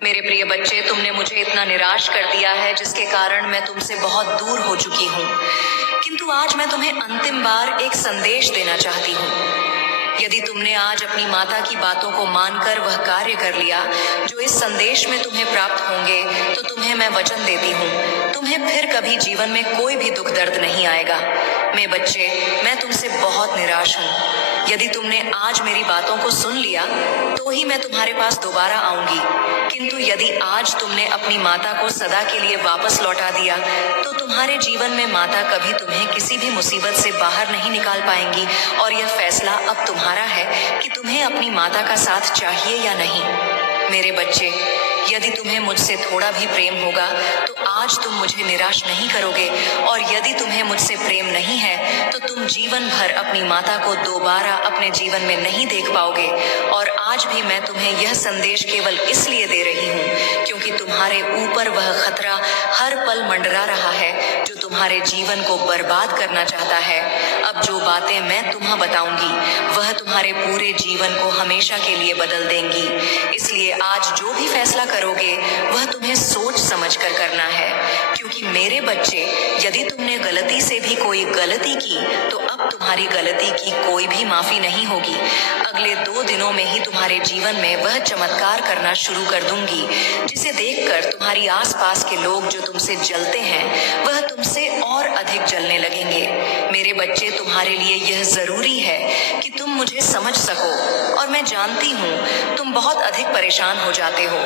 मेरे प्रिय बच्चे, तुमने मुझे इतना निराश कर दिया है जिसके कारण मैं तुमसे बहुत दूर हो चुकी हूँ। किंतु आज मैं तुम्हें अंतिम बार एक संदेश देना चाहती हूँ। यदि तुमने आज अपनी माता की बातों को मानकर वह कार्य कर लिया जो इस संदेश में तुम्हें प्राप्त होंगे, तो तुम्हें मैं वचन देती हूँ, तुम्हें फिर कभी जीवन में कोई भी दुख दर्द नहीं आएगा। मेरे बच्चे, मैं तुमसे बहुत निराश हूँ। यदि तुमने आज मेरी बातों को सुन लिया तो ही मैं तुम्हारे पास दोबारा आऊंगी। किंतु यदि आज तुमने अपनी माता को सदा के लिए वापस लौटा दिया तो तुम्हारे जीवन में माता कभी तुम्हें किसी भी मुसीबत से बाहर नहीं निकाल पाएंगी। और यह फैसला अब तुम्हारा है कि तुम्हें अपनी माता का साथ चाहिए या नहीं। मेरे बच्चे, यदि तुम्हें मुझसे थोड़ा भी प्रेम होगा तो आज तुम मुझे निराश नहीं करोगे, और यदि तुम्हें मुझसे प्रेम नहीं है तो तुम जीवन भर अपनी माता को दोबारा अपने जीवन में नहीं देख पाओगे। और आज भी मैं तुम्हें यह संदेश केवल इसलिए दे रही हूँ क्योंकि तुम्हारे ऊपर वह खतरा हर पल मंडरा रहा है जो तुम्हारे जीवन को बर्बाद करना चाहता है। अब जो बातें मैं तुम्हें बताऊंगी वह तुम्हारे पूरे जीवन को हमेशा के लिए बदल देंगी। इसलिए आज जो भी फैसला करोगे वह तुम्हें सोच समझ कर करना है, क्योंकि मेरे बच्चे, यदि तुमने गलती से भी कोई गलती की तो अब तुम्हारी गलती की कोई भी माफी नहीं होगी। अगले 2 दिनों में ही तुम्हारे जीवन में वह चमत्कार करना शुरू कर दूंगी जिसे देखकर तुम्हारी आसपास के लोग जो तुमसे जलते हैं वह तुमसे और अधिक जलने लगेंगे। मेरे बच्चे, तुम्हारे लिए यह जरूरी है कि तुम मुझे समझ सको, और मैं जानती हूँ तुम बहुत अधिक परेशान हो जाते हो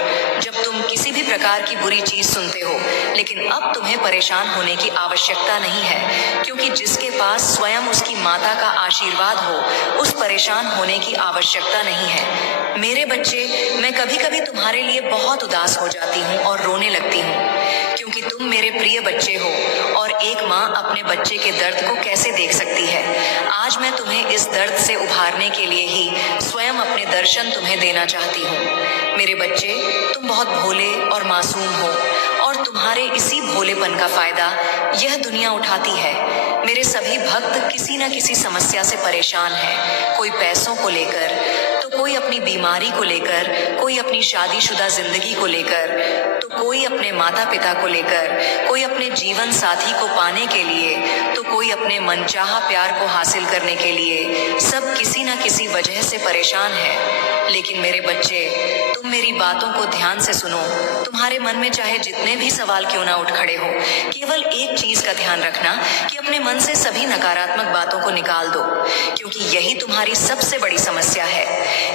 जब तुम किसी भी प्रकार की बुरी चीज सुनते हो। लेकिन अब तुम्हें परेशान होने की आवश्यकता नहीं है, क्योंकि जिसके पास स्वयं उसकी माता का आशीर्वाद हो उस परेशान होने की आवश्यकता नहीं है। मेरे बच्चे, मैं कभी कभी तुम्हारे लिए बहुत उदास हो जाती हूँ और रोने लगती हूँ, क्योंकि तुम मेरे प्रिय बच्चे हो, और एक माँ अपने बच्चे के दर्द को कैसे देख सकती है। आज मैं तुम्हें इस दर्द से उभारने के लिए ही स्वयं अपने दर्शन तुम्हें देना चाहती हूँ। मेरे बच्चे, तुम बहुत भोले और मासूम हो, और तुम्हारे इसी भोलेपन का फायदा यह दुनिया उठाती है। मेरे सभी भक्त किसी न किसी समस्या से परेशान हैं, कोई पैसों को लेकर, तो कोई अपनी बीमारी को लेकर, कोई अपनी शादीशुदा जिंदगी को लेकर, तो कोई अपने माता पिता को लेकर, कोई अपने जीवन साथी को पाने के लिए, तो कोई अपने मनचाहा प्यार को हासिल करने के लिए। सब किसी न किसी वजह से परेशान है। लेकिन मेरे बच्चे, तुम मेरी बातों को ध्यान से सुनो। तुम्हारे मन में चाहे जितने भी सवाल क्यों ना उठ खड़े हो, केवल एक चीज का ध्यान रखना कि अपने मन से सभी नकारात्मक बातों को निकाल दो, क्योंकि यही तुम्हारी सबसे बड़ी समस्या है।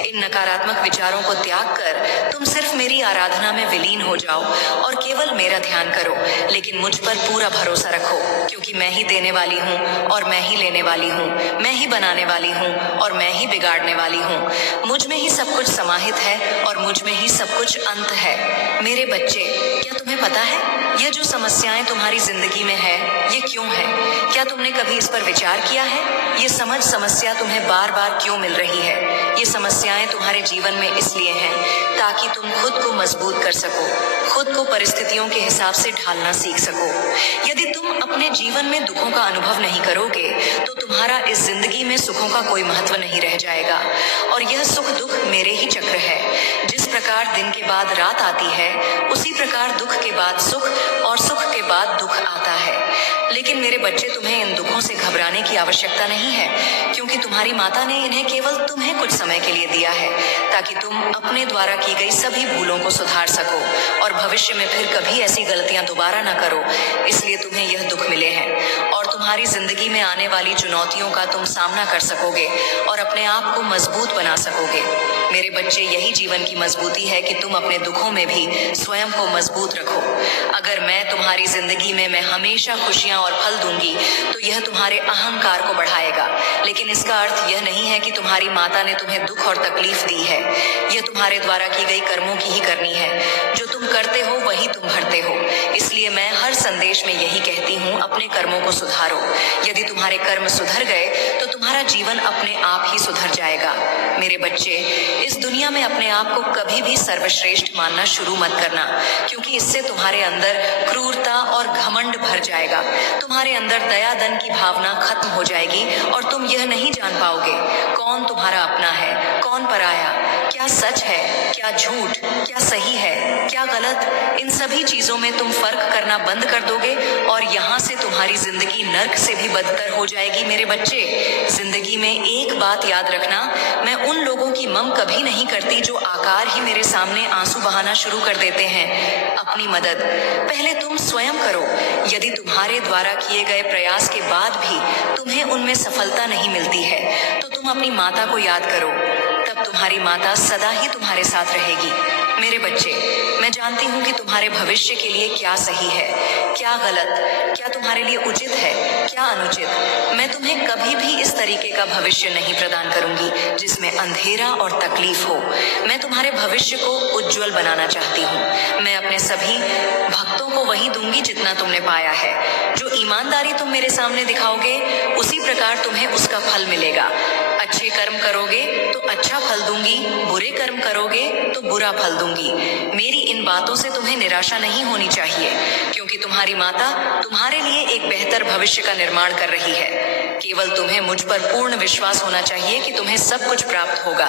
इन नकारात्मक विचारों को त्याग कर तुम सिर्फ मेरी आराधना में विलीन हो जाओ और केवल मेरा ध्यान करो। लेकिन मुझ पर पूरा भरोसा रखो, क्योंकि मैं ही देने वाली हूँ और मैं ही लेने वाली हूँ, मैं ही बनाने वाली हूँ और मैं ही बिगाड़ने वाली हूँ। मुझ में ही सब कुछ समाहित है और मुझ में ही सब कुछ अंत है। मेरे बच्चे, क्या तुम्हें पता है यह जो समस्याएं तुम्हारी जिंदगी में है ये क्यों है? क्या तुमने कभी इस पर विचार किया है? ये समस्या तुम्हें बार बार क्यों मिल रही है? ये समस्याएं तुम्हारे जीवन में इसलिए हैं ताकि तुम खुद को मजबूत कर सको, खुद को परिस्थितियों के हिसाब से ढालना सीख सको। यदि तुम अपने जीवन में दुखों का अनुभव नहीं करोगे तो तुम्हारा इस जिंदगी में सुखों का कोई महत्व नहीं रह जाएगा। और यह सुख दुख मेरे ही चक्र है। जिस प्रकार दिन के बाद रात आती है उसी प्रकार दुख के बाद सुख और सुख के बाद दुख आता है। लेकिन मेरे बच्चे, तुम्हें इन दुखों से घबराने की आवश्यकता नहीं है, क्योंकि तुम्हारी माता ने इन्हें केवल तुम्हें कुछ समय के लिए दिया है ताकि तुम अपने द्वारा की गई सभी भूलों को सुधार सको और भविष्य में फिर कभी ऐसी गलतियां दोबारा न करो। इसलिए तुम्हें यह दुख मिले हैं, और तुम्हारी जिंदगी में आने वाली चुनौतियों का तुम सामना कर सकोगे और अपने आप को मजबूत बना सकोगे। मेरे बच्चे, यही जीवन की मजबूती है कि तुम अपने दुखों में भी स्वयं को मजबूत रखो। अगर मैं तुम्हारी जिंदगी में मैं हमेशा खुशियां और फल दूंगी तो यह तुम्हारे अहंकार को बढ़ाएगा। लेकिन इसका अर्थ यह नहीं है कि तुम्हारी माता ने तुम्हें दुख और तकलीफ दी है। यह तुम्हारे द्वारा की गई कर्मों की ही करनी है। जो तुम करते हो वही तुम भरते हो। इसलिए मैं हर संदेश में यही कहती हूँ, अपने कर्मों को सुधारो। यदि तुम्हारे कर्म सुधर गए तो तुम्हारा जीवन अपने आप ही सुधर जाएगा। मेरे बच्चे, इस दुनिया में अपने आप को कभी भी सर्वश्रेष्ठ मानना शुरू मत करना, क्योंकि इससे तुम्हारे अंदर क्रूरता और घमंड भर जाएगा। तुम्हारे अंदर दया दन की भावना खत्म हो जाएगी और तुम यह नहीं जान पाओगे कौन तुम्हारा अपना है, कौन पराया, क्या सच है, क्या झूठ, क्या सही है, क्या गलत, इन सभी चीजों में तुम फर्क करना बंद कर दोगे और यहाँ से तुम्हारी जिंदगी नर्क से भी बदतर हो जाएगी। मेरे बच्चे, जिंदगी में एक बात याद रखना, मैं उन लोगों की मम कभी नहीं करती जो आकार ही मेरे सामने आंसू बहाना शुरू कर देते हैं। अपनी मदद पहले तुम स्वयं करो। यदि तुम्हारे द्वारा किए गए प्रयास के बाद भी तुम्हें उनमें सफलता नहीं मिलती है तो तुम अपनी माता को याद करो, तब तुम्हारी माता सदा ही तुम्हारे साथ रहेगी। मेरे बच्चे, मैं जानती हूँ कि तुम्हारे भविष्य के लिए क्या सही है, क्या गलत, क्या तुम्हारे लिए उचित है, क्या अनुचित। मैं तुम्हें कभी भी इस तरीके का भविष्य नहीं प्रदान करूंगी जिसमें अंधेरा और तकलीफ हो। मैं तुम्हारे भविष्य को उज्जवल बनाना चाहती हूँ। मैं अपने सभी भक्तों को वही दूंगी जितना तुमने पाया है। जो ईमानदारी तुम मेरे सामने दिखाओगे उसी प्रकार तुम्हें उसका फल मिलेगा। अच्छे कर्म करोगे तो अच्छा फल दूंगी, बुरे कर्म करोगे तो बुरा फल दूंगी। मेरी इन बातों से तुम्हें निराशा नहीं होनी चाहिए, क्योंकि तुम्हारी माता तुम्हारे लिए एक बेहतर भविष्य का निर्माण कर रही है। केवल तुम्हें मुझ पर पूर्ण विश्वास होना चाहिए कि तुम्हें सब कुछ प्राप्त होगा।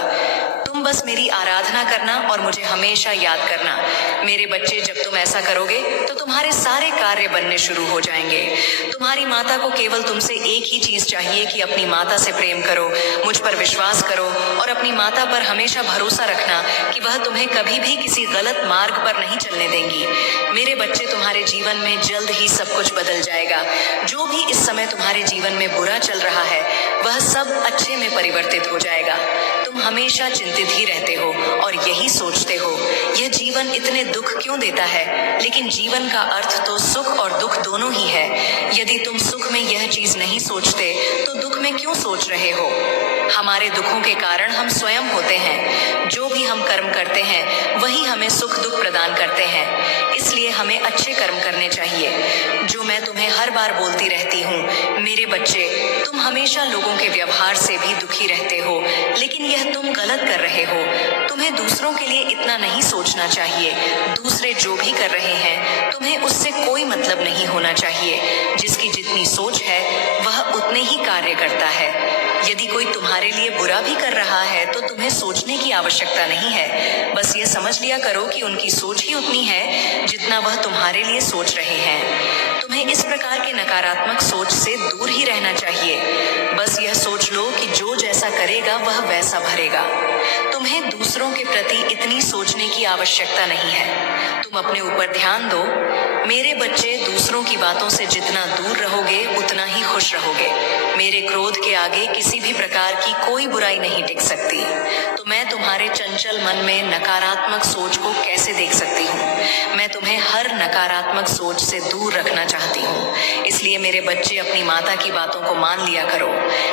तुम बस मेरी आराधना करना और मुझे हमेशा याद करना। मेरे बच्चे, जब तुम ऐसा करोगे तो तुम्हारे सारे कार्य बनने शुरू हो जाएंगे। तुम्हारी माता को केवल तुमसे एक ही चीज चाहिए कि अपनी माता से प्रेम करो, मुझ पर विश्वास करो और अपनी माता पर हमेशा भरोसा रखना कि वह तुम्हें कभी भी किसी गलत मार्ग पर नहीं चलने देंगी। मेरे बच्चे, तुम्हारे जीवन में जल्द ही सब कुछ बदल जाएगा। जो भी इस समय तुम्हारे जीवन में बुरा चल रहा है वह सब अच्छे में परिवर्तित हो जाएगा। तुम हमेशा चिंतित ही रहते हो और यही सोचते हो, यह जीवन इतने दुख क्यों देता है, लेकिन जीवन का अर्थ तो सुख और दुख दोनों ही है। यदि तुम सुख में यह चीज नहीं सोचते तो दुख में क्यों सोच रहे हो? हमारे दुखों के कारण हम स्वयं होते हैं। जो भी हम कर्म करते हैं वही हमें सुख दुख प्रदान करते हैं। इसलिए हमें अच्छे कर्म करने चाहिए। जो मैं तुम्हें हर बार बोलती रहती हूँ, मेरे बच्चे, तुम हमेशा लोगों के व्यवहार से भी दुखी रहते हो, लेकिन यह तुम गलत कर रहे हो। तुम्हें दूसरों के लिए इतना नहीं सोचना चाहिए। दूसरे जो भी कर रहे हैं तुम्हें उससे कोई मतलब नहीं होना चाहिए। जिसकी जितनी सोच है वह उतने ही कार्य करता है। यदि कोई तुम्हारे लिए बुरा भी कर रहा है तो तुम्हें सोचने की आवश्यकता नहीं है। बस ये समझ लिया करो कि उनकी सोच ही उतनी है जितना वह तुम्हारे लिए सोच रहे हैं। तुम्हें इस प्रकार के नकारात्मक सोच से दूर ही रहना चाहिए। बस यह सोच लो कि जो जैसा करेगा वह वैसा भरेगा। तुम्हें दूसरों के प्रति इतनी सोचने की आवश्यकता नहीं है। तुम अपने ऊपर ध्यान दो। मेरे बच्चे, दूसरों की बातों से जितना दूर रहोगे उतना ही खुश रहोगे। मेरे क्रोध के आगे किसी भी प्रकार की कोई बुराई नहीं टिक सकती। तो मैं तुम्हारे चंचल मन में नकारात्मक सोच को कैसे देख सकती हूँ? मैं तुम्हें हर नकारात्मक सोच से दूर रखना चाहती हूँ। इसलिए मेरे बच्चे, अपनी माता की बातों को मान लिया करो।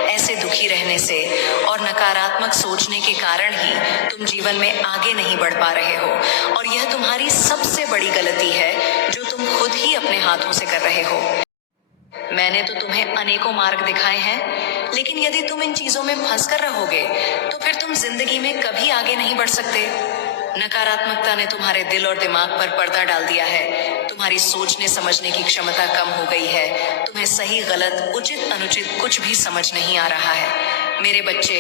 ऐसे दुखी रहने से और नकारात्मक सोचने के कारण ही तुम जीवन में आगे नहीं बढ़ पा रहे हो, और यह तुम्हारी सबसे बड़ी गलती है जो तुम खुद ही अपने हाथों से कर रहे हो। मैंने तो तुम्हें अनेकों मार्ग दिखाए हैं, लेकिन यदि तुम इन चीजों में फंस कर रहोगे तो फिर तुम जिंदगी में कभी आगे नहीं बढ़ सकते। नकारात्मकता ने तुम्हारे दिल और दिमाग पर पर्दा डाल दिया है। तुम्हारी सोचने समझने की क्षमता कम हो गई है। तुम्हें सही गलत, उचित अनुचित कुछ भी समझ नहीं आ रहा है। मेरे बच्चे,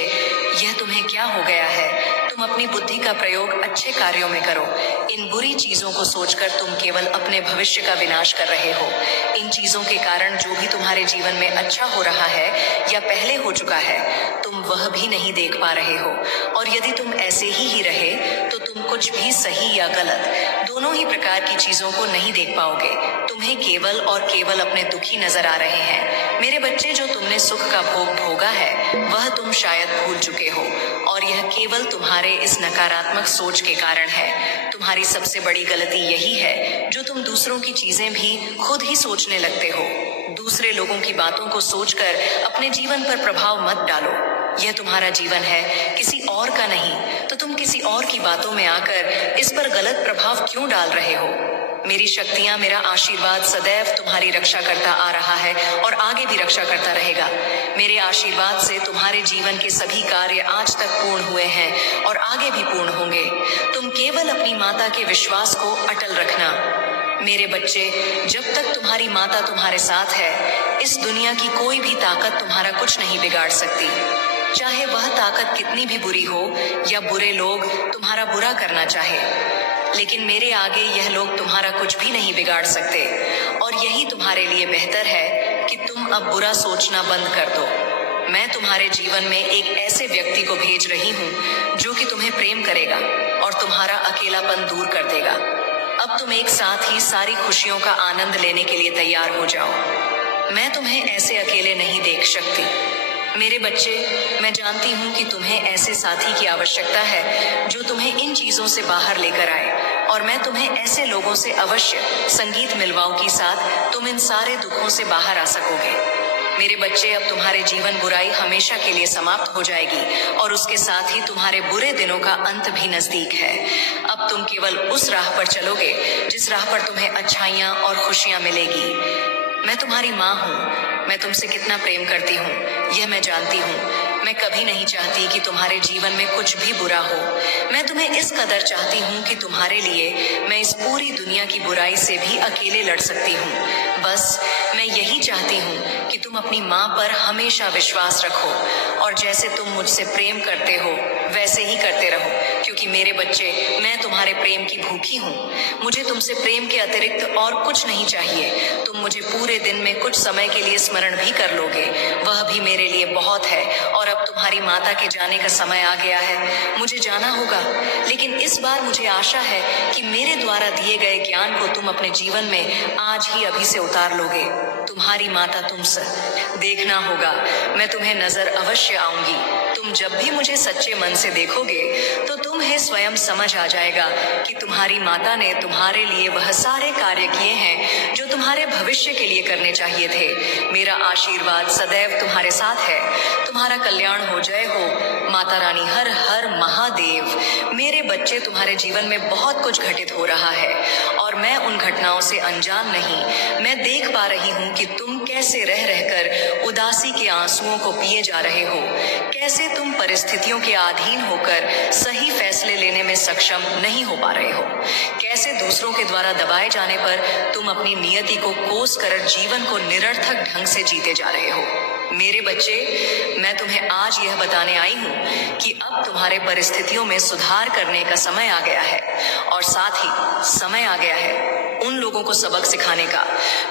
यह तुम्हें क्या हो गया है? तुम अपनी बुद्धि का प्रयोग अच्छे कार्यों में करो। इन बुरी चीजों को सोचकर तुम केवल अपने भविष्य का विनाश कर रहे हो। इन चीजों के कारण जो भी तुम्हारे जीवन में अच्छा हो रहा है या पहले हो चुका है, तुम वह भी नहीं देख पा रहे हो। और यदि तुम ऐसे ही रहे तो तुम कुछ भी सही या गलत, दोनों ही प्रकार की चीजों को नहीं देख पाओगे। तुम्हें केवल और केवल अपने दुखी नजर आ रहे हैं। मेरे बच्चे, जो तुमने सुख का भोग भोगा है वह तुम शायद भूल चुके हो, और यह केवल तुम्हारे इस नकारात्मक सोच के कारण है। तुम्हारी सबसे बड़ी गलती यही है जो तुम दूसरों की चीजें भी खुद ही सोचने लगते हो। दूसरे लोगों की बातों को सोचकर अपने जीवन पर प्रभाव मत डालो। यह तुम्हारा जीवन है, किसी और का नहीं। तो तुम किसी और की बातों में आकर इस पर गलत प्रभाव क्यों डाल रहे हो? मेरी शक्तियां, मेरा आशीर्वाद सदैव तुम्हारी रक्षा करता आ रहा है और आगे भी रक्षा करता रहेगा। मेरे आशीर्वाद से तुम्हारे जीवन के सभी कार्य आज तक पूर्ण हुए हैं और आगे भी पूर्ण होंगे। तुम केवल अपनी माता के विश्वास को अटल रखना। मेरे बच्चे, जब तक तुम्हारी माता तुम्हारे साथ है, इस दुनिया की कोई भी ताकत तुम्हारा कुछ नहीं बिगाड़ सकती। चाहे वह ताकत कितनी भी बुरी हो या बुरे लोग तुम्हारा बुरा करना चाहे। लेकिन मेरे आगे यह लोग तुम्हारा कुछ भी नहीं बिगाड़ सकते, और यही तुम्हारे लिए बेहतर है कि तुम अब बुरा सोचना बंद कर दो। मैं तुम्हारे जीवन में एक ऐसे व्यक्ति को भेज रही हूँ जो कि तुम्हें प्रेम करेगा और तुम्हारा अकेलापन दूर कर देगा। अब तुम एक साथ ही सारी खुशियों का आनंद लेने के लिए तैयार हो जाओ। मैं तुम्हें ऐसे अकेले नहीं देख सकती। मेरे बच्चे, मैं जानती हूँ कि तुम्हें ऐसे साथी की आवश्यकता है जो तुम्हें इन चीजों से बाहर लेकर आए, और मैं तुम्हें ऐसे लोगों से अवश्य संगीत मिलवाऊं कि साथ तुम इन सारे दुखों से बाहर आ सकोगे। मेरे बच्चे, अब तुम्हारे जीवन बुराई हमेशा के लिए समाप्त हो जाएगी, और उसके साथ ही तुम्हारे बुरे दिनों का अंत भी नजदीक है। अब तुम केवल उस राह पर चलोगे जिस राह पर तुम्हें अच्छाइयाँ और खुशियाँ मिलेगी। मैं तुम्हारी माँ हूँ। मैं तुमसे कितना प्रेम करती हूँ यह मैं जानती हूँ। मैं कभी नहीं चाहती कि तुम्हारे जीवन में कुछ भी बुरा हो। मैं तुम्हें इस कदर चाहती हूँ कि तुम्हारे लिए मैं इस पूरी दुनिया की बुराई से भी अकेले लड़ सकती हूँ। बस मैं यही चाहती हूँ कि तुम अपनी माँ पर हमेशा विश्वास रखो, और जैसे तुम मुझसे प्रेम करते हो वैसे ही करते रहो, क्योंकि मेरे बच्चे, मैं तुम्हारे प्रेम की भूखी हूँ। मुझे तुमसे प्रेम के अतिरिक्त और कुछ नहीं चाहिए। तुम मुझे पूरे दिन में कुछ समय के लिए स्मरण भी कर लोगे, वह भी मेरे लिए बहुत है। और अब तुम्हारी माता के जाने का समय आ गया है। मुझे जाना होगा, लेकिन इस बार मुझे आशा है कि मेरे द्वारा दिए गए ज्ञान को तुम अपने जीवन में आज ही अभी से उतार लोगे। तुम्हारी माता तुमसे देखना होगा, मैं तुम्हें नजर अवश्य आऊंगी। तुम जब भी मुझे सच्चे मन से देखोगे तो तुम्हें स्वयं समझ आ जाएगा कि तुम्हारी माता ने तुम्हारे लिए वह सारे कार्य किए हैं जो तुम्हारे भविष्य के लिए करने चाहिए थे। मेरा आशीर्वाद सदैव तुम्हारे साथ है। तुम्हारा कल्याण हो, जय हो माता रानी। हर हर महादेव। मेरे बच्चे, तुम्हारे जीवन में बहुत कुछ घटित हो रहा है, और मैं उन घटनाओं से अनजान नहीं। मैं देख पा रही हूँ कि तुम कैसे रह रहकर उदासी के आंसुओं को पिए जा रहे हो, कैसे तुम परिस्थितियों के अधीन होकर सही फैसले लेने में सक्षम नहीं हो पा रहे हो, कैसे दूसरों के द्वारा दबाए जाने पर तुम अपनी नियति को कोस कर जीवन को निरर्थक ढंग से जीते जा रहे हो। मेरे बच्चे, मैं तुम्हें आज यह बताने आई हूँ कि अब तुम्हारे परिस्थितियों में सुधार करने का समय आ गया है, और साथ ही समय आ गया है उन लोगों को सबक सिखाने का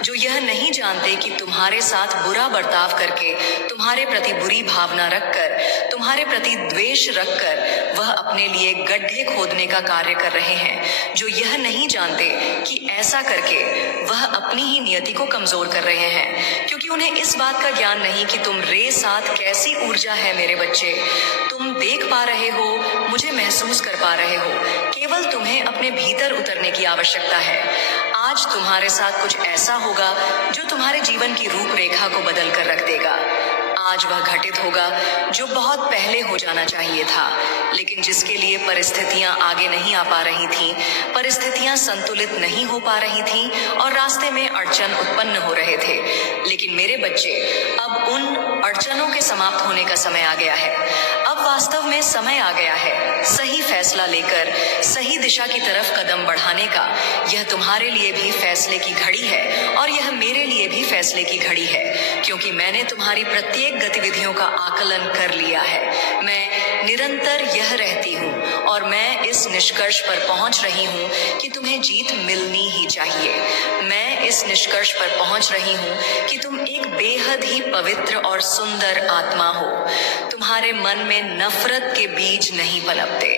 जो यह नहीं जानते कि तुम्हारे साथ बुरा बर्ताव करके, तुम्हारे प्रति बुरी भावना रखकर, तुम्हारे प्रति द्वेष रखकर वह अपने लिए गड्ढे खोदने का कार्य कर रहे हैं। जो यह नहीं जानते कि ऐसा करके वह अपनी ही नियति को कमजोर कर रहे हैं, क्योंकि उन्हें इस बात का ज्ञान नहीं कि तुम रे साथ कैसी ऊर्जा है। मेरे बच्चे, तुम देख पा रहे हो, मुझे महसूस कर पा रहे हो। केवल तुम्हें अपने भीतर उतरने की आवश्यकता है। आज तुम्हारे साथ कुछ ऐसा होगा जो तुम्हारे जीवन की रूपरेखा को बदल कर रख देगा। आज वह घटित होगा जो बहुत पहले हो जाना चाहिए था, लेकिन जिसके लिए परिस्थितियां आगे नहीं आ पा रही थीं, परिस्थितियां संतुलित नहीं हो पा रही थीं, और रास्ते में अड़चन उत्पन्न हो रहे थे। लेकिन मेरे बच्चे, अब उन अड़चनों के समाप्त होने का समय आ गया है। अब वास्तव में समय आ गया है सही फैसला लेकर सही दिशा की तरफ कदम बढ़ाने का। यह तुम्हारे लिए भी फैसले की घड़ी है, और यह मेरे लिए भी फैसले की घड़ी है, क्योंकि मैंने तुम्हारी प्रत्येक गतिविधियों का आकलन कर लिया है। मैं निरंतर यह रहती हूँ, और मैं इस निष्कर्ष पर पहुंच रही हूँ कि तुम्हें जीत मिलनी ही चाहिए। मैं इस निष्कर्ष पर पहुंच रही हूँ कि तुम एक बेहद ही पवित्र और सुंदर आत्मा हो। तुम्हारे मन में नफरत के बीज नहीं पनपते,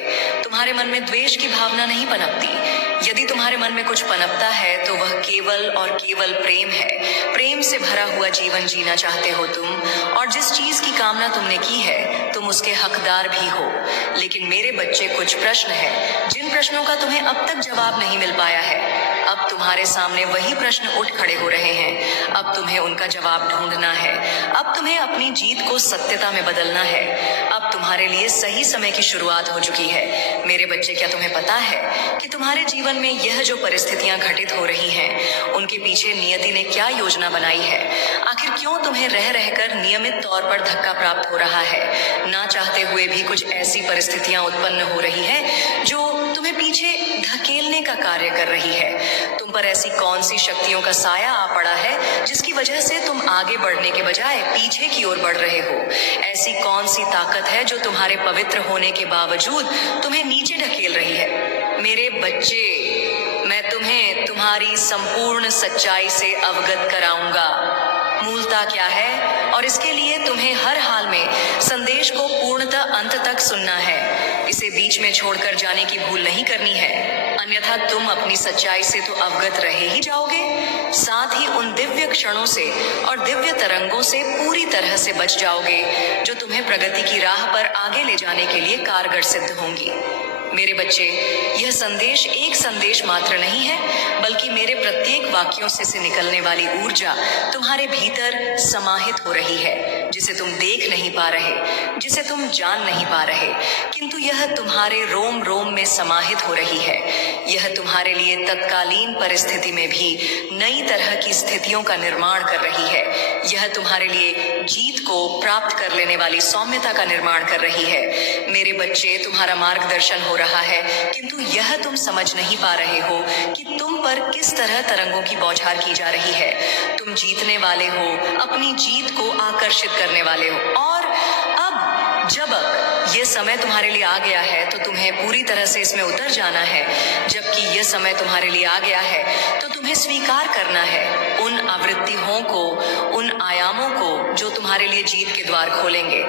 तुम्हारे मन में द्वेष की भावना नहीं पनपती। यदि तुम्हारे मन में कुछ पनपता है तो वह केवल और केवल प्रेम है। प्रेम से भरा हुआ जीवन जीना चाहते हो तुम, और जिस चीज की कामना तुमने की है तुम उसके हकदार भी हो। लेकिन मेरे बच्चे, कुछ प्रश्न है जिन प्रश्नों का तुम्हें अब तक जवाब नहीं मिल पाया है। अब तुम्हारे सामने वही प्रश्न उठ खड़े हो रहे हैं। अब तुम्हें उनका जवाब ढूंढना है। अब तुम्हें अपनी जीत को सत्यता में बदलना है। अब तुम्हारे लिए सही समय की शुरुआत हो चुकी है। मेरे बच्चे, क्या तुम्हें पता है कि तुम्हारे जीवन में यह जो परिस्थितियां घटित हो रही हैं, उनके पीछे नियति ने क्या योजना बनाई है? आखिर क्यों तुम्हें रह रहकर नियमित तौर पर धक्का प्राप्त हो रहा है? ना चाहते हुए भी कुछ ऐसी परिस्थितियां उत्पन्न हो रही हैं जो तुम्हें पीछे धकेलने का कार्य कर रही है। तुम पर ऐसी कौन सी शक्तियों का साया आ पड़ा है जिसकी वजह से तुम आगे बढ़ने के बजाय पीछे की ओर बढ़ रहे हो? ऐसी कौन सी ताकत है जो तुम्हारे पवित्र होने के बावजूद तुम्हें नीचे ढकेल रही है? मेरे बच्चे, मैं तुम्हें तुम्हारी संपूर्ण सच्चाई से अवगत कराऊंगा। मूलता क्या है और इसके लिए तुम्हें हर हाल में संदेश को पूर्णतः अंत तक सुनना है। इसे बीच में छोड़कर जाने की भूल नहीं करनी है, अन्यथा तुम अपनी सच्चाई से तो अवगत रहे ही जाओगे, साथ ही उन दिव्य क्षणों से और दिव्य तरंगों से पूरी तरह से बच जाओगे जो तुम्हें प्रगति की राह पर आगे ले जाने के लिए कारगर सिद्ध होंगी। मेरे बच्चे, यह संदेश एक संदेश मात्र नहीं है, बल्कि मेरे प्रत्येक वाक्यों से निकलने वाली ऊर्जा तुम्हारे भीतर समाहित हो रही है, जिसे तुम देख नहीं पा रहे, जिसे तुम जान नहीं पा रहे, किंतु यह तुम्हारे रोम रोम में समाहित हो रही है। यह तुम्हारे लिए तत्कालीन परिस्थिति में भी नई तरह की स्थितियों का निर्माण कर रही है। यह तुम्हारे लिए जीत को प्राप्त कर लेने वाली सौम्यता का निर्माण कर रही है। मेरे बच्चे, तुम्हारा मार्गदर्शन हो रहा है, किंतु यह तुम समझ नहीं पा रहे हो कि तुम पर किस तरह तरंगों की बौछार की जा रही है। तुम जीतने वाले हो, अपनी जीत को आकर्षित करने वाले हो, और अब जब यह समय तुम्हारे लिए आ गया है तो तुम्हें पूरी तरह से इसमें उतर जाना है। जबकि यह समय तुम्हारे लिए आ गया है तो तुम्हें स्वीकार करना है उन आवृत्तियों को, उन आयामों को जो तुम्हारे लिए जीत के द्वार खोलेंगे।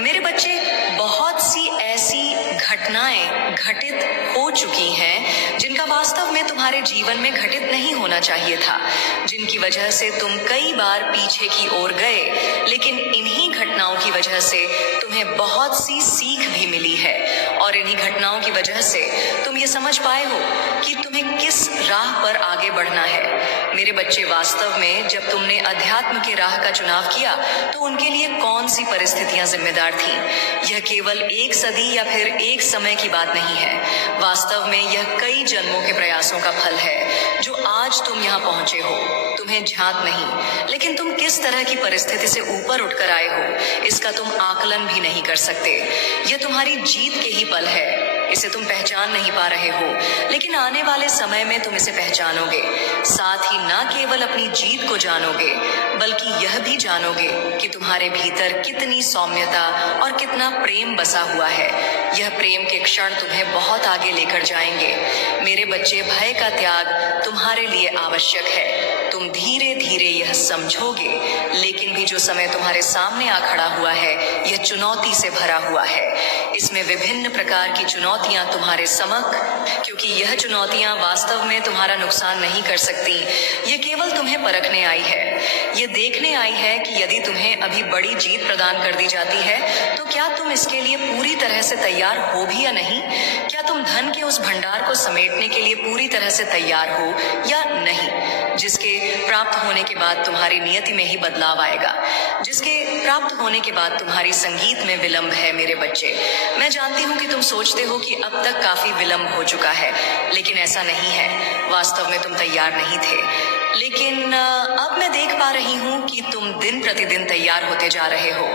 मेरे बच्चे, बहुत सी ऐसी घटनाएं घटित हो चुकी हैं जिनका वास्तव में तुम्हारे जीवन में घटित नहीं होना चाहिए था, जिनकी वजह से तुम कई बार पीछे की ओर गए, लेकिन इन्हीं घटनाओं की वजह से तुम्हें बहुत सी सीख भी मिली है, और इन्हीं घटनाओं की वजह से तुम ये समझ पाए हो कि तुम्हें किस राह पर आगे बढ़ना है। मेरे बच्चे, वास्तव में जब तुमने अध्यात्म के राह का चुनाव किया तो उनके लिए कौन सी परिस्थितियां जिम्मेदार थीं? यह केवल एक सदी या फिर एक समय की बात नहीं है। वास्तव में यह कई जन्मों के प्रयासों का फल है जो आज तुम यहाँ पहुंचे हो। तुम्हें झांक नहीं, लेकिन तुम किस तरह की परिस्थिति से ऊपर उठकर आए हो इसका तुम आकलन भी नहीं कर सकते। यह तुम्हारी जीत के ही पल है। इसे तुम पहचान नहीं पा रहे हो, लेकिन आने वाले समय में तुम इसे पहचानोगे। साथ ही न केवल अपनी जीत को जानोगे, बल्कि यह भी जानोगे कि तुम्हारे भीतर कितनी सौम्यता और कितना प्रेम बसा हुआ है। यह प्रेम के क्षण तुम्हें बहुत आगे लेकर जाएंगे। मेरे बच्चे, भय का त्याग तुम्हारे लिए आवश्यक है। तुम धीरे धीरे यह समझोगे, लेकिन भी जो समय तुम्हारे सामने आ खड़ा हुआ है यह चुनौती से भरा हुआ है। इसमें विभिन्न प्रकार की चुनौतियां तुम्हारे समक्ष, क्योंकि यह चुनौतियां वास्तव में तुम्हारा नुकसान नहीं कर सकती। ये केवल तुम्हें परखने आई है। ये देखने आई है कि यदि तुम्हें अभी बड़ी जीत प्रदान कर दी जाती है तो क्या तुम इसके लिए पूरी तरह से तैयार हो भी या नहीं। क्या तुम धन के उस भंडार को समेटने के लिए पूरी तरह से तैयार हो या नहीं, जिसके प्राप्त होने के बाद तुम्हारी नियति में ही बदलाव आएगा, जिसके प्राप्त होने के बाद तुम्हारी संगीत में विलंब है। मेरे बच्चे, मैं जानती हूँ कि तुम सोचते हो कि अब तक काफी विलंब हो चुका है, लेकिन ऐसा नहीं है। वास्तव में तुम तैयार नहीं थे, लेकिन अब मैं देख पा रही हूँ कि तुम दिन प्रतिदिन तैयार होते जा रहे हो।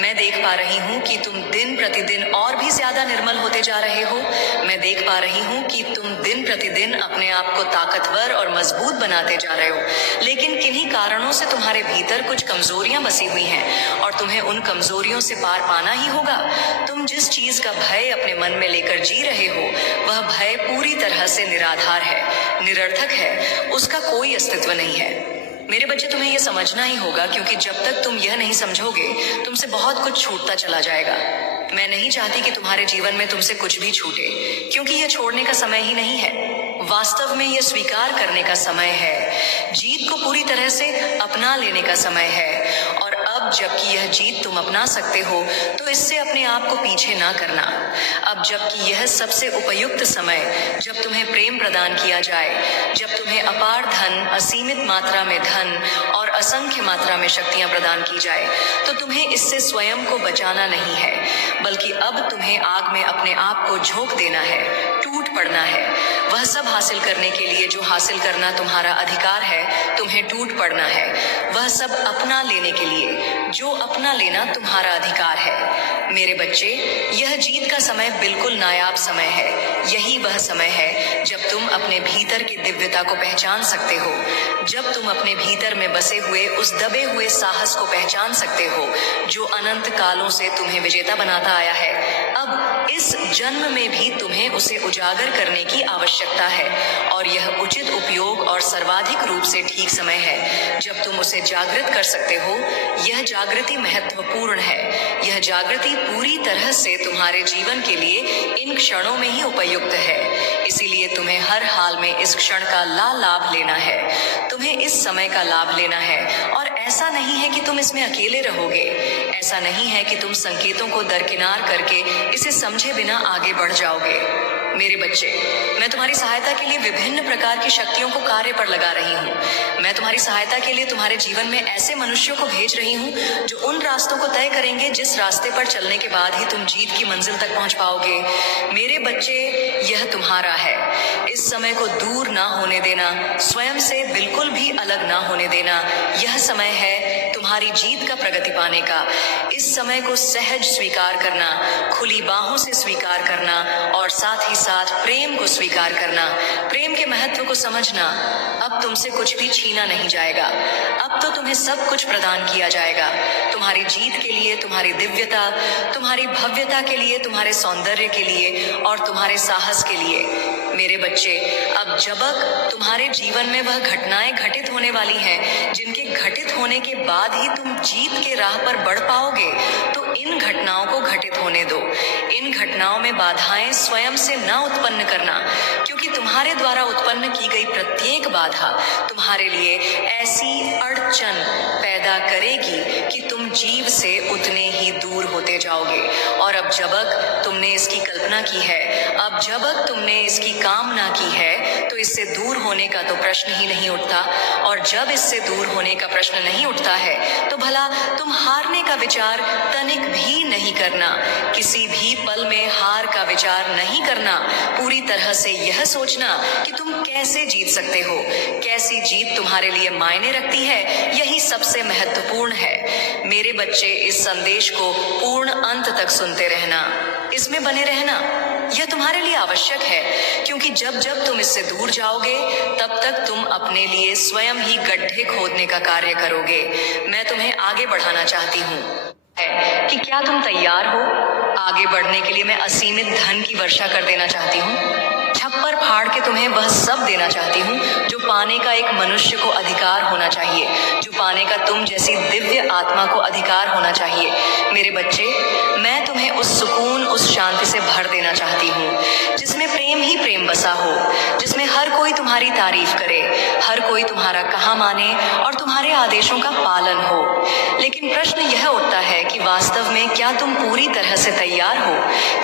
मैं देख पा रही हूँ कि तुम दिन प्रतिदिन और भी ज्यादा निर्मल होते जा रहे हो। मैं देख पा रही हूँ कि तुम दिन प्रतिदिन अपने आप को ताकतवर और मजबूत बनाते जा रहे हो, लेकिन किन्हीं कारणों से तुम्हारे भीतर कुछ कमजोरियां बसी हुई हैं और तुम्हें उन कमजोरियों से पार पाना ही होगा। तुम जिस चीज का भय अपने मन में लेकर जी रहे हो वह भय पूरी तरह से निराधार है, निरर्थक है, उसका कोई अस्तित्व नहीं है। मेरे बच्चे, तुम्हें यह समझना ही होगा, क्योंकि जब तक तुम यह नहीं समझोगे तुमसे बहुत कुछ छूटता चला जाएगा। मैं नहीं चाहती कि तुम्हारे जीवन में तुमसे कुछ भी छूटे, क्योंकि यह छोड़ने का समय ही नहीं है। वास्तव में यह स्वीकार करने का समय है, जीत को पूरी तरह से अपना लेने का समय है। और अब जबकि यह जीत तुम अपना सकते हो तो इससे अपने आप को पीछे ना करना। अब जबकि यह सबसे उपयुक्त समय, जब तुम्हें प्रेम प्रदान किया जाए, जब तुम्हें अपार धन, असीमित मात्रा में धन और असंख्य मात्रा में शक्तियां प्रदान की जाए, तो तुम्हें इससे स्वयं को बचाना नहीं है, बल्कि अब तुम्हें आग में अपने आप को झोंक देना है, टूट पड़ना है। वह सब हासिल करने के लिए जो हासिल करना तुम्हारा अधिकार है, तुम्हें टूट पड़ना है। वह सब अपना लेने के लिए जो अपना लेना तुम्हारा अधिकार है। मेरे बच्चे, यह जीत का समय बिल्कुल नायाब समय है। यही वह समय है जब तुम अपने भीतर की दिव्यता को पहचान सकते हो, जब तुम अपने भीतर में बसे हुए उस दबे हुए साहस को पहचान सकते हो जो अनंत कालों से तुम्हें विजेता बनाता आया है। अब इस जन्म में भी तुम्हें उसे उजागर करने की आवश्यकता है और यह उचित उपयोग और सर्वाधिक रूप से ठीक समय है जब तुम उसे जागृत कर सकते हो। यह जागृति महत्वपूर्ण है। यह जागृति पूरी तरह से तुम्हारे जीवन के लिए इन क्षणों में ही उपयुक्त है, इसीलिए तुम्हें हर हाल में इस क्षण का लाभ लेना है। तुम्हें इस समय का लाभ लेना है और ऐसा नहीं है कि तुम इसमें अकेले रहोगे। ऐसा नहीं है कि तुम संकेतों को दरकिनार करके इसे समझे बिना आगे बढ़ जाओगे। मेरे बच्चे, मैं तुम्हारी सहायता के लिए विभिन्न प्रकार की शक्तियों को कार्य पर लगा रही हूँ। मैं तुम्हारी सहायता के लिए तुम्हारे जीवन में ऐसे मनुष्यों को भेज रही हूँ जो उन रास्तों को तय करेंगे जिस रास्ते पर चलने के बाद ही तुम जीत की मंजिल तक पहुंच पाओगे। मेरे बच्चे, यह तुम्हारा है। इस समय को दूर ना होने देना, स्वयं से बिल्कुल भी अलग ना होने देना। यह समय है तुम्हारी जीत का प्रगति पाने का। इस समय को सहज स्वीकार करना, खुली बाहों से स्वीकार करना और साथ ही साथ प्रेम को स्वीकार करना, प्रेम के महत्व को समझना। अब तुमसे कुछ भी छीना नहीं जाएगा। अब तो तुम्हें सब कुछ प्रदान किया जाएगा। तुम्हारी जीत के लिए, तुम्हारी दिव्यता, तुम्हारी भव्यता के लिए, तुम्हारे सौंदर्य के लिए और तुम्हारे साहस के लिए। मेरे बच्चे, अब जबक तुम्हारे जीवन में वह घटनाएं घटित होने वाली हैं जिनके घटित होने के बाद ही तुम जीत के राह पर बढ़ पाओगे, तो इन घटनाओं को घटित होने दो। इन घटनाओं में बाधाएं स्वयं से न उत्पन्न करना, क्योंकि तुम्हारे द्वारा उत्पन्न की गई प्रत्येक बाधा तुम्हारे लिए ऐसी अड़चन पैदा करेगी कि तुम जीव से उतने ही दूर होते जाओगे। और अब जबक तुमने इसकी कल्पना की है, अब जबक तुमने इसकी कामना की है, तो इससे दूर होने का तो प्रश्न ही नहीं उठता। और जब इससे दूर होने का प्रश्न नहीं उठता है तो भला तुम हारने का विचार तनिक भी नहीं करना। किसी भी पल में हार का विचार नहीं करना। पूरी तरह से यह सोचना कि तुम कैसे जीत सकते हो, कैसी जीत तुम्हारे लिए मायने रखती है, यही सबसे महत्वपूर्ण है। मेरे बच्चे, इस संदेश को पूर्ण अंत तक सुनते रहना, इसमें बने रहना। यह तुम्हारे लिए आवश्यक है, क्योंकि जब जब तुम इससे दूर जाओगे तब तक तुम अपने लिए स्वयं ही गड्ढे खोदने का कार्य करोगे। मैं तुम्हें आगे बढ़ाना चाहती हूँ कि क्या तुम तैयार हो? आगे बढ़ने के लिए मैं असीमित धन की वर्षा कर देना चाहती हूँ। छप्पर फाड़ के तुम्हें वह सब देना चाहती हूँ जो पाने का एक मनुष्य को अधिकार होना चाहिए, जो पाने का तुम जैसी दिव्य आत्मा को अधिकार होना चाहिए। मेरे बच्चे, मैं तुम्हें उस सुकून, उस शांति से भर देना चाहती हूँ जिसमें प्रेम ही प्रेम बसा हो, जिसमें हर कोई तुम्हारी तारीफ करे, हर कोई तुम्हारा कहा माने और तुम्हारे आदेशों का पालन हो। लेकिन प्रश्न यह उठता है कि वास्तव में क्या तुम पूरी तरह से तैयार हो?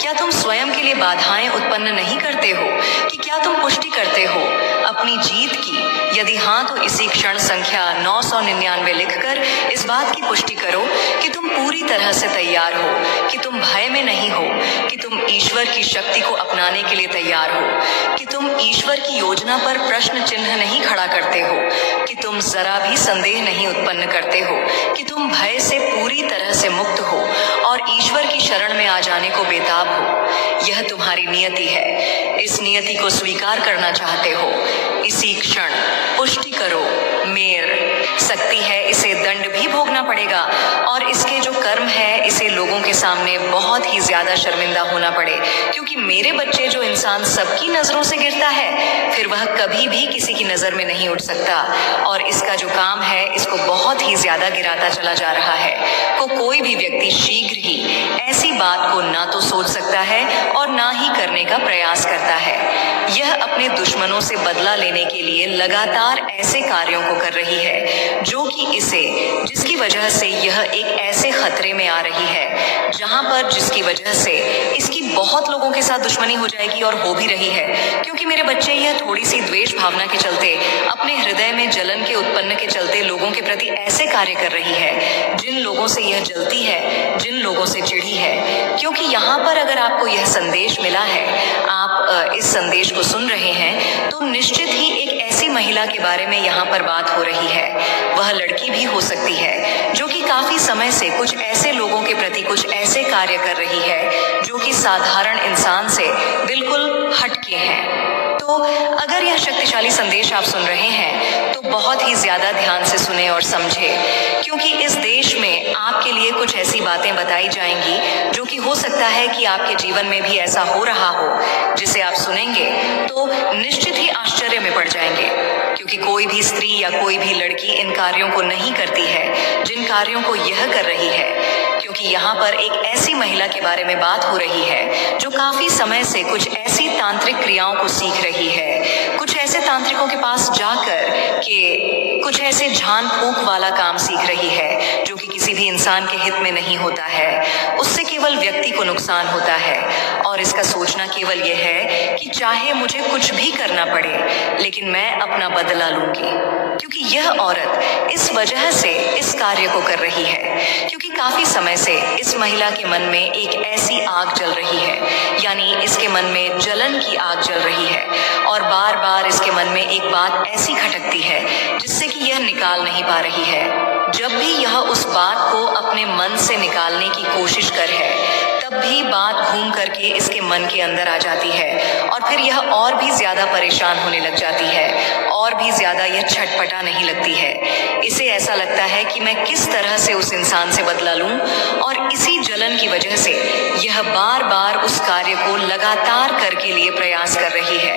क्या तुम स्वयं के लिए बाधाएं उत्पन्न नहीं करते हो? कि क्या तुम पुष्टि करते हो अपनी जीत की? यदि हाँ, तो इसी क्षण संख्या 999 लिखकर इस बात की पुष्टि करो कि तुम पूरी तरह से तैयार हो, कि तुम भय में नहीं हो, कि तुम ईश्वर की शक्ति को अपनाने के लिए तैयार हो, कि तुम ईश्वर की योजना पर प्रश्न चिन्ह नहीं खड़ा करते हो, कि तुम जरा भी संदेह नहीं उत्पन्न करते हो, कि तुम भय से पूरी तरह से मुक्त हो और ईश्वर की शरण में आ जाने को बेताब हो। यह तुम्हारी नियति है। इस नियति को स्वीकार करना चाहते हो? इसी क्षण पुष्टि करो। मेर सकती है, इसे दंड भी भोगना पड़ेगा और इसके जो कर्म है इसे लोगों के सामने बहुत ही ज्यादा शर्मिंदा होना पड़े, क्योंकि मेरे बच्चे, जो इंसान सबकी नजरों से गिरता है फिर वह कभी भी किसी की नजर में नहीं उठ सकता, और इसका जो काम है इसको बहुत ही ज्यादा गिराता चला जा रहा है। कोई भी व्यक्ति शीघ्र ही ऐसी बात को ना तो सोच सकता है और ना ही करने का प्रयास करता है। यह अपने दुश्मनों से बदला लेने के लिए लगातार ऐसे कार्यों को कर रही है जो कि इसे, जिसकी वजह से यह एक ऐसे खतरे में आ रही है जहां पर जिसकी वजह से इसकी बहुत लोगों के साथ दुश्मनी हो जाएगी, और हो भी रही है, क्योंकि मेरे बच्चे, यह थोड़ी सी द्वेष भावना के चलते, अपने हृदय में जलन के उत्पन्न के चलते लोगों के प्रति ऐसे कार्य कर रही है जिन लोगों से यह जलती है, जिन लोगों से चिढ़ी है। क्योंकि यहाँ पर अगर आपको यह संदेश मिला है, आप इस संदेश को सुन रहे हैं, तो निश्चित ही एक ऐसी महिला के बारे में यहाँ पर बात हो रही है। वह लड़की भी हो सकती है जो कि काफी समय से कुछ ऐसे लोगों के प्रति कुछ ऐसे कार्य कर रही है जो कि साधारण इंसान से बिल्कुल हटके हैं। तो अगर यह शक्तिशाली संदेश आप सुन रहे हैं तो बहुत ही ज्यादा ध्यान से सुने और समझे, क्योंकि इस देश में आपके लिए कुछ ऐसी बातें बताई जाएंगी जो कि हो सकता है कि आपके जीवन में भी ऐसा हो रहा हो, जिसे आप सुनेंगे तो निश्चित ही आश्चर्य में पड़ जाएंगे। क्योंकि कोई भी स्त्री या कोई भी लड़की इन कार्यों को नहीं करती है जिन कार्यों को यह कर रही है। क्योंकि यहाँ पर एक ऐसी महिला के बारे में बात हो रही है जो काफी समय से कुछ ऐसी तांत्रिक क्रियाओं को सीख रही है, कुछ ऐसे तांत्रिकों के पास जाकर के कुछ ऐसे झान फूंक वाला काम सीख रही है जो कि किसी भी इंसान के हित में नहीं होता है, उससे केवल व्यक्ति को नुकसान होता है। और इसका सोचना केवल यह है कि चाहे मुझे कुछ भी करना पड़े लेकिन मैं अपना बदला लूंगी, क्योंकि यह औरत इस वजह से इस कार्य को कर रही है क्योंकि काफी समय से इस महिला के मन में एक ऐसी आग जल रही है, यानी इसके मन में जलन की आग जल रही है और बार बार इसके मन में एक बात ऐसी खटकती है जिससे कि यह निकाल नहीं पा रही है। जब भी यह उस बात को अपने मन से निकालने की कोशिश कर है तब भी बात घूम करके इसके मन के अंदर आ जाती है और फिर यह और भी ज्यादा परेशान होने लग जाती है और भी ज्यादा यह छटपटा नहीं लगती है। इसे ऐसा लगता है कि मैं किस तरह से उस इंसान से बदला लूं और इसी जलन की वजह से यह बार बार उस कार्य को लगातार करके लिए प्रयास कर रही है,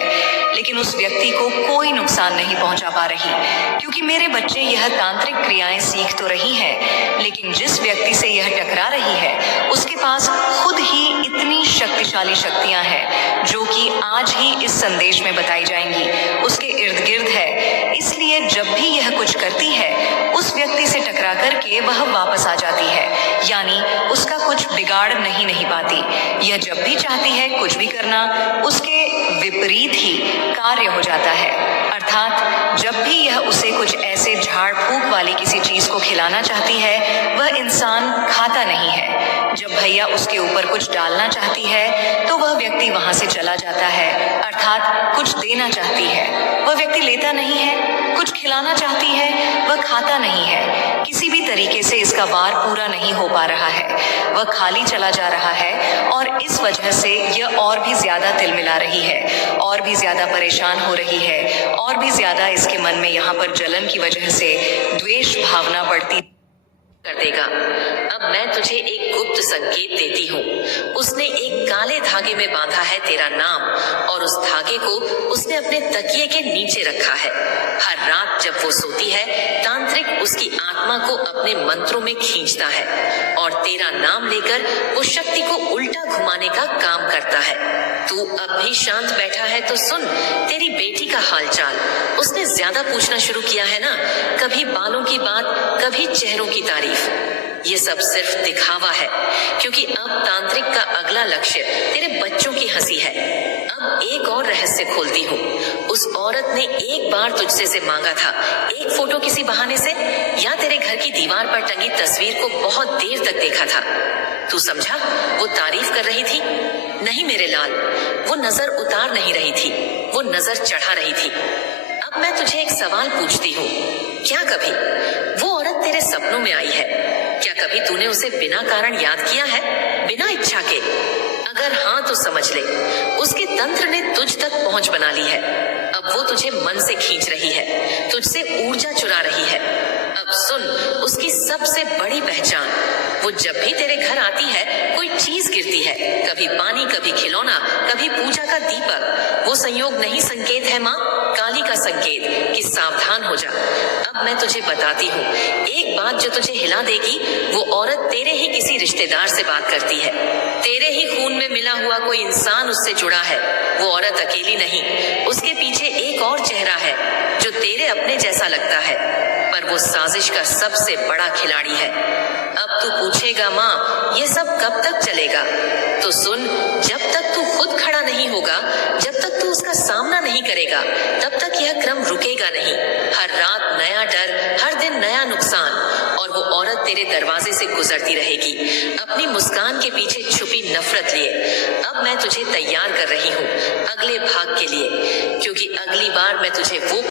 लेकिन उस व्यक्ति को कोई नुकसान नहीं पहुंचा पा रही क्योंकि मेरे बच्चे यह तांत्रिक क्रियाएं सीख तो रही हैं, लेकिन जिस व्यक्ति से यह टकरा रही है उसके पास खुद ही इतनी शक्तिशाली शक्तियां हैं जो कि आज ही इस संदेश में बताई जाएंगी, उसके इर्द गिर्द है। इसलिए जब भी यह कुछ करती है उस व्यक्ति से टकरा करके वह वापस आ जाती है, यानी उसका कुछ बिगाड़ नहीं पाती। यह जब भी चाहती है कुछ भी करना उसके विपरीत ही कार्य हो जाता है। अर्थात जब भी यह उसे कुछ ऐसे झाड़ फूंक वाली किसी चीज को खिलाना चाहती है वह इंसान खाता नहीं है। जब भैया उसके ऊपर कुछ डालना चाहती है तो वह व्यक्ति वहां से चला जाता है, अर्थात कुछ देना चाहती है वह व्यक्ति लेता नहीं है, कुछ खिलाना चाहती है वह खाता नहीं है। किसी भी तरीके से इसका वार पूरा नहीं हो पा रहा है, वह खाली चला जा रहा है और इस वजह से यह और भी ज्यादा तिलमिला रही है और भी ज्यादा परेशान हो रही है और भी ज्यादा इसके मन में यहाँ पर जलन की वजह से द्वेष भावना बढ़ती कर देगा। अब मैं तुझे एक गुप्त संकेत देती हूँ। उसने एक काले धागे में बांधा है तेरा नाम और उस धागे को उसने अपने तकिए के नीचे रखा है। हर रात जब वो सोती है तांत्रिक उसकी आत्मा को अपने मंत्रों में खींचता है और तेरा नाम लेकर वो शक्ति को उल्टा घुमाने का काम करता है। तू अब भी शांत बैठा है तो सुन तेरी बेटी का हालचाल। उसने ज्यादा पूछना शुरू किया है ना, कभी बालों की बात, कभी चेहरों की तारीफ। ये सब सिर्फ दिखावा है क्योंकि अब तांत्रिक का अगला लक्ष्य तेरे बच्चों की हंसी है। अब एक और रहस्य खोलती हूँ। उस औरत ने एक बार तुझसे से मांगा था एक फोटो किसी बहाने से, या तेरे घर की दीवार पर टंगी तस्वीर को बहुत देर तक देखा था। तू समझा वो तारीफ कर रही थी? नहीं मेरे लाल, वो नजर उतार नहीं रही थी, वो नजर चढ़ा रही थी। अब मैं तुझे एक सवाल पूछती हूँ, क्या कभी वो औरत तेरे सपनों में आई है? क्या कभी तूने उसे बिना कारण याद किया है, बिना इच्छा के? अगर हाँ तो समझ ले उसके तंत्र ने तुझ तक पहुंच बना ली है। अब वो तुझे मन से खींच रही है, तुझसे ऊर्जा चुरा रही है। अब सुन उसकी सबसे बड़ी पहचान, वो जब भी तेरे घर आती है कोई चीज गिरती है, कभी पानी, कभी खिलौना, कभी पूजा का दीपक। वो संयोग नहीं संकेत है माँ, काली का संकेत कि सावधान हो जा। अब मैं तुझे बताती हूँ एक बात जो तुझे हिला देगी। वो औरत तेरे ही किसी रिश्तेदार से बात करती है, तेरे ही खून में मिला हुआ कोई इंसान उससे जुड़ा है। वो औरत अकेली नहीं, उसके पीछे एक और चेहरा है जो तेरे अपने जैसा लगता है, पर वो साजिश का सबसे बड़ा खिलाड़ी है। अब तू पूछेगा माँ ये सब कब तक चलेगा? तो सुन, जब तक तू खुद खड़ा नहीं होगा, जब तक तू उसका सामना नहीं करेगा, तब तक यह क्रम रुकेगा नहीं। हर रात नया डर, हर दिन नया नुकसान, और वो औरत तेरे दरवाजे से गुजरती रहेगी अपनी मुस्कान के पीछे छुपी नफरत लिए। अब मैं तुझे तैयार कर रही हूँ अगले भाग के लिए, क्योंकि अगली बार मैं तुझे वो